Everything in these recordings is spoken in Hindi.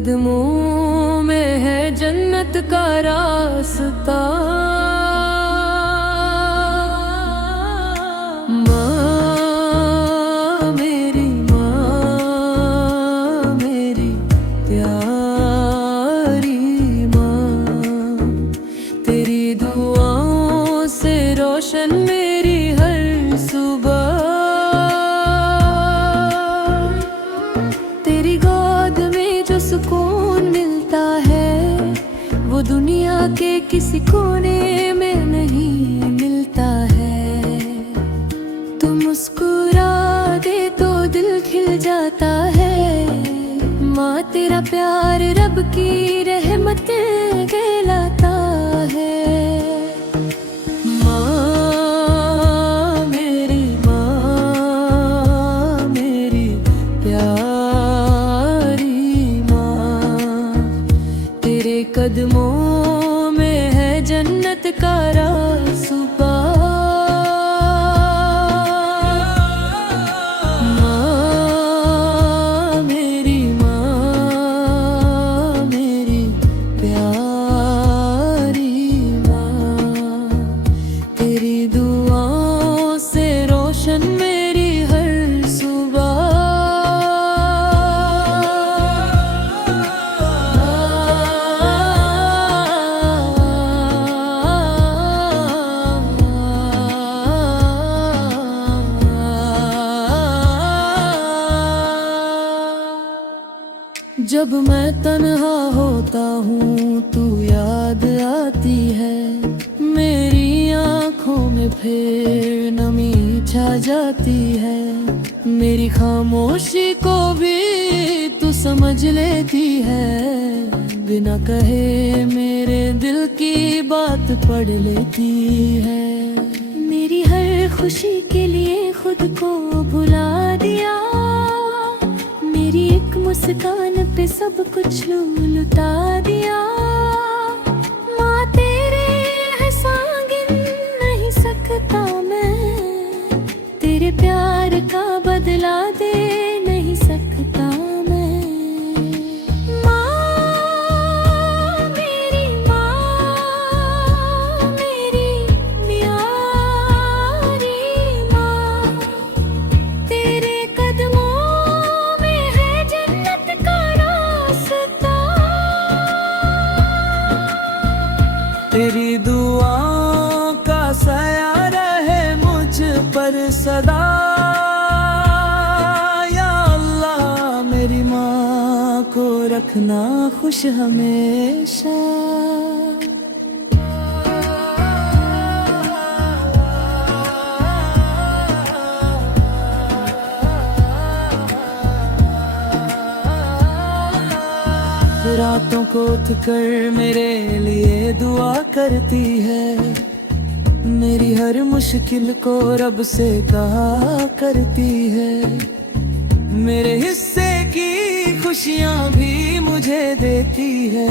कदमों में है जन्नत का रास्ता। माँ मेरी प्यारी माँ, तेरी दुआओं से रोशन मेरी हर सुबह। तेरी गोद में जो सुकून मिलता है वो दुनिया के किसी कोने में नहीं मिलता है। तू मुस्कुरा दे तो दिल खिल जाता है। माँ तेरा प्यार रब की रहमतें कहलाता है। माँ मेरी प्यारी माँ, तेरे कदमों में है जन्नत का रास्ता। माँ मेरी प्यारी माँ, तेरी दुआओं से रोशन मेरी हर सुबह। जब मैं तन्हा होता हूँ तू याद आती है। मेरी आँखों में फिर नमी छा जाती है। मेरी खामोशी को भी तू समझ लेती है। बिना कहे मेरे दिल की बात पढ़ लेती है। मेरी हर खुशी के लिए खुद को भुला दिया। मेरी एक मुस्कान पे सब कुछ लुटा दिया। माँ तेरे एहसान गिन नहीं सकता मैं। तेरे प्यार का बदला दे नहीं सकता मैं। माँ मेरी प्यारी माँ, तेरे कदमों तेरी दुआओं का साया रहे मुझ पर सदा। या अल्लाह मेरी माँ को रखना खुश हमेशा। रातों को उठकर मेरे लिए दुआ करती है। मेरी हर मुश्किल को रब से कहा करती है। मेरे हिस्से की खुशियाँ भी मुझे देती है।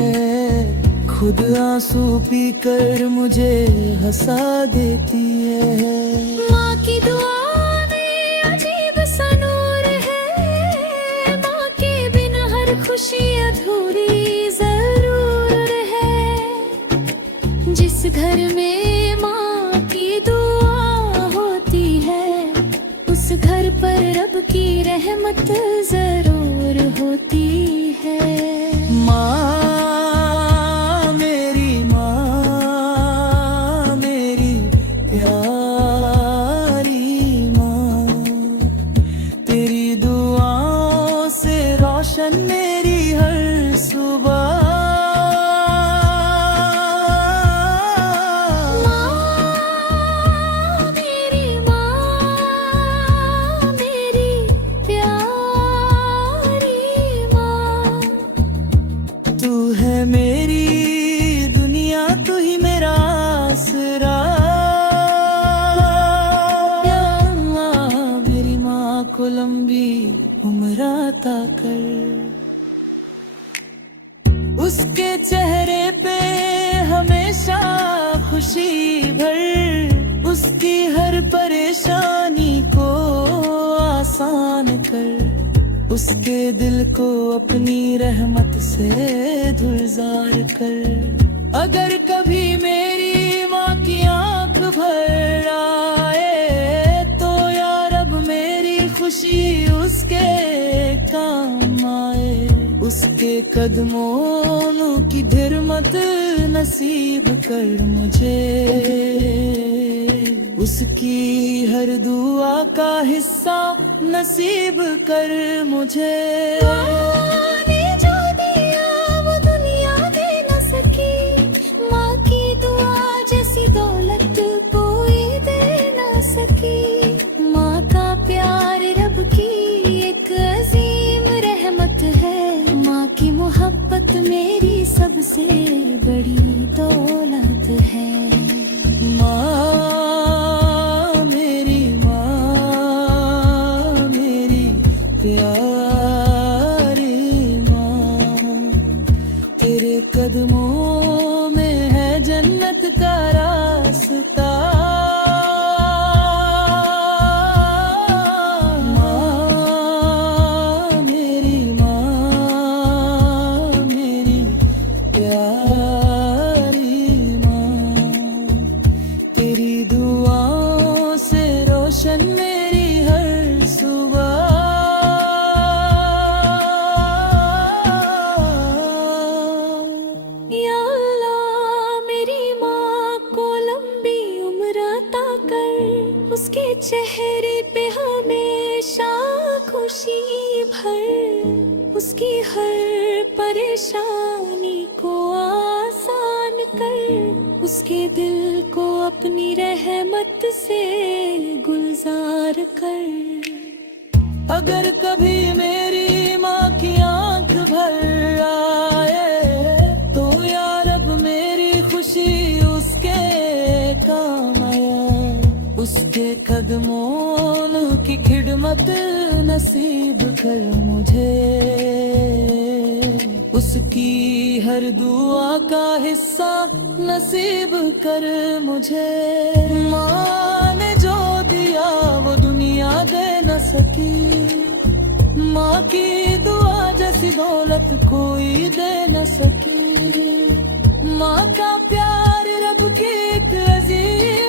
खुद आंसू पीकर मुझे हंसा देती है। माँ की दुआ में अजीब सा नूर है। माँ के बिना हर खुशी अधूरी जिस घर में माँ की दुआ होती है उस घर पर रब की रहमत जरूर होती है। माँ मेरी प्यारी माँ, तेरी दुआओं से रोशन मेरी हर सुबह। मेरी दुनिया तू ही मेरा आसरा। या अल्लाह मेरी माँ को लंबी उम्र अता कर। उसके चेहरे पे हमेशा खुशी भर। उसकी हर परेशानी को आसान कर। उसके दिल को अपनी रहमत से गुलजार कर। अगर कभी मेरी माँ की आंख भर आए तो या रब मेरी खुशी उसके काम आए। उसके कदमों की धिरमत नसीब कर मुझे, उसकी हर दुआ का हिस्सा नसीब कर मुझे। माँ ने जो दिया वो दुनिया दे न सकी, माँ की दुआ जैसी दौलत कोई दे न सकी। माँ का प्यार रब की एक अजीम रहमत है, माँ की मोहब्बत मेरी सबसे बड़ी दौलत है। प्यारी माँ, तेरे कदमों में है जन्नत का रास्ता। माँ मेरी प्यारी माँ, तेरी दुआओं से रोशन मेरी हर सुबह। उसके चेहरे पे हमेशा खुशी भर, उसकी हर परेशानी को आसान कर, उसके दिल को अपनी रहमत से गुलजार कर। अगर कभी मेरी माँ की आंख भर आए तो या रब मेरी खुशी उसके काम आया। उसके कदमों की खिदमत नसीब कर मुझे, उसकी हर दुआ का हिस्सा नसीब कर मुझे। माँ ने जो दिया वो दुनिया दे न सकी, माँ की दुआ जैसी दौलत कोई दे न सकी। माँ का प्यार रब की एक अजीम